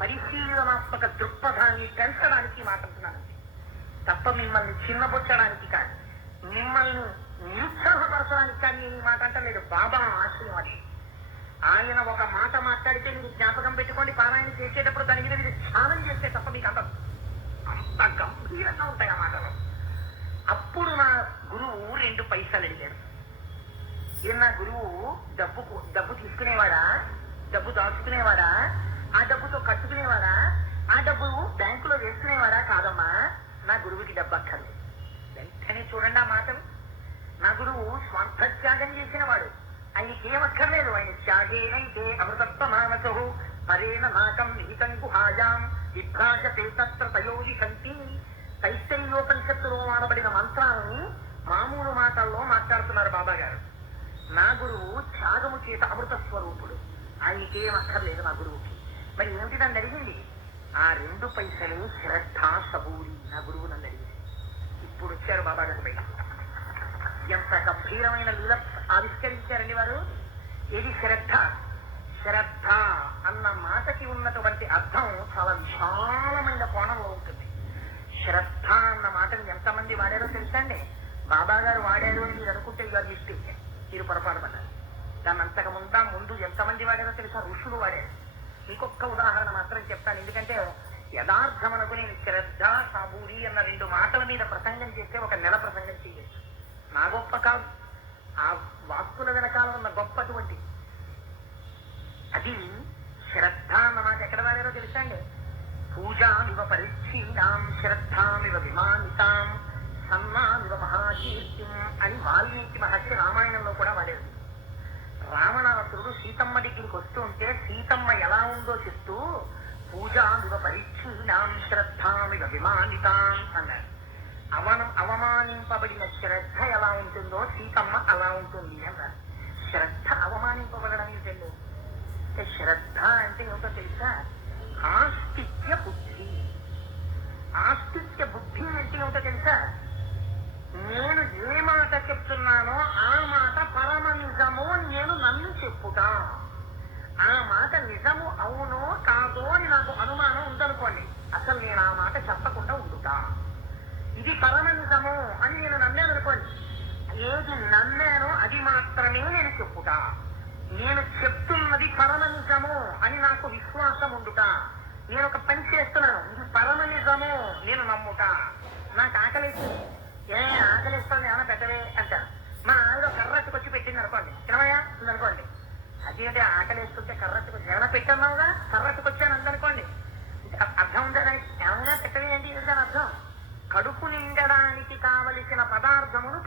పరిశీలనాత్మక దృక్పథాన్ని పెంచడానికి మాట్లాడుతున్నాను తప్ప మిమ్మల్ని చిన్నబొచ్చడానికి కాదు, మిమ్మల్ని నిరుత్సాహపరచడానికి కానీ ఈ మాట అంటలేదు. బాబా ఆశయం అది. ఆయన ఒక మాట మాట్లాడితే మీరు జ్ఞాపకం పెట్టుకోండి, పారాయణ చేసేటప్పుడు దాని మీద మీరు ధ్యానం చేస్తే తప్ప మీకు అంత గంభీరంగా ఉంటాయి ఆ మాటలు. అప్పుడు నా గురువు 2 పైసలు అడిగాడు. నా గురువు డబ్బు తీసుకునేవాడా, డబ్బు దాచుకునేవాడా, ఆ డబ్బుతో కట్టుకునేవాడా, ఆ డబ్బు బ్యాంకులో వేసుకునేవాడా? కాదమ్మా, నా గురువుకి డబ్బు అక్కర్లేదు. వెంటనే చూడండి ఆ మాటలు. నా గురువు స్వార్థ త్యాగం చేసిన వాడు, ఆయనకి ఏమక్కర్లేదు. ఆయన త్యాగేనైతే అమృతత్వ మానసు పరేణ నాకం నిహితం గుహాయాం విభ్రాజతే తత్ర తయోగి కంటి. తైత్తరీయోపనిషత్తులో వాడబడిన మంత్రాన్ని మామూలు మాటల్లో మాట్లాడుతున్నారు బాబా గారు. నా గురువు త్యాగము చేత అమృత స్వరూపుడు, ఆయనకేం అక్కర్లేదు నా గురువుకి. మరి ఏమిటి నన్ను అడిగింది? ఆ 2 పైసలు శ్రద్ధ సబూరి. నా గురువు నన్ను అడిగింది. ఇప్పుడు వచ్చారు బాబా గారు పైన. ఎంత గంభీరమైన లీల ఆవిష్కరించారండి వారు. ఇది శ్రద్ధ. శ్రద్ధ అన్న మాటకి ఉన్నటువంటి అర్థం చాలా విశాలమైన కోణంలో ఉంటుంది. శ్రద్ధ అన్న మాటని ఎంతమంది వాడారో తెలుసా అండి? బాబా గారు వాడారు అని మీరు అనుకుంటే గారు మిస్టేక్, మీరు పొరపాటు పడ్డారు. దాన్ని అంతకు ముందు ఎంతమంది వాడారో తెలుసా? ఋషులు వాడారు. ఇంకొక ఉదాహరణ మాత్రం చెప్తాను, ఎందుకంటే యథార్థమనకు నేను శ్రద్ధ సాబూరి అన్న 2 మాటల మీద ప్రసంగం చేస్తే 1 నెల ప్రసంగం చేయొచ్చు. నా గొప్ప కాదు, ఆ వాక్కుల వెనకాల ఉన్న గొప్పటువంటి అది. శ్రద్ధ అన్న మాట ఎక్కడ వాడారో తెలుసా అండి? పూజామివ పరిచ్ఛీనాం శ్రద్ధామివ విమానితాం సన్నామివ మహాకీర్తిం అని వాల్మీకి మహర్షి రామాయణంలో కూడా వాడారు. రావణాసురుడు సీతమ్మ దగ్గరికి వస్తూ ఉంటే సీతమ్మ ఎలా ఉందో చెప్తూ పూజామివ పరిచ్ఛీనాం శ్రద్ధామివ విమానితాం అన్నారు. అవమానింపబడిన శ్రద్ధ ఎలా ఉంటుందో సీతమ్మ అలా ఉంటుంది అన్నారు. శ్రద్ధ అవమానింపబడడం ఏంటండి? శ్రద్ధ అంటే ఏమిటో తెలుసా? ఆస్తిక్య బుద్ధి. ఆస్తిక్య బుద్ధి అంటే ఏమిటో తెలుసా? నేను ఏ మాట చెప్తున్నానో ఆ మాట పరమ నిజము నేను నమ్మి చెప్పుట. ఆ మాట నిజము అవునో కాదో అని నాకు అనుమానం ఉందనుకోండి, అసలు నేను ఆ మాట చెప్పకుండా ఉండుతా. ఇది పరమ నిజము అని నేను నమ్మాను అనుకోండి, ఏది నమ్మానో అది మాత్రమే నేను చెప్పుతా. నేను చెప్తున్నది పరమ నిజము అని నాకు విశ్వాసం ఉండుట. నేను ఒక పని చేస్తున్నాను, ఇది పరమ నిజము నేను నమ్ముట. నాకు ఆకలిస్తుంది, ఆకలిస్తుంది ఏమైనా పెట్టవే అంటారు. మా ఆవిడ కర్రట్టుకొచ్చి పెట్టింది అనుకోండి, తినవయా ఉందనుకోండి. అదేంటి ఆకలిస్తుంటే కర్రట్టుకొచ్చి ఏమైనా పెట్టన్నావుగా, కర్రట్టుకొచ్చాను అందనుకోండి. అర్థం ఉందా? ఏమైనా పెట్టవే ఏంటి? దాని అర్థం కడుపు నిండడానికి కావలసిన పదార్థమును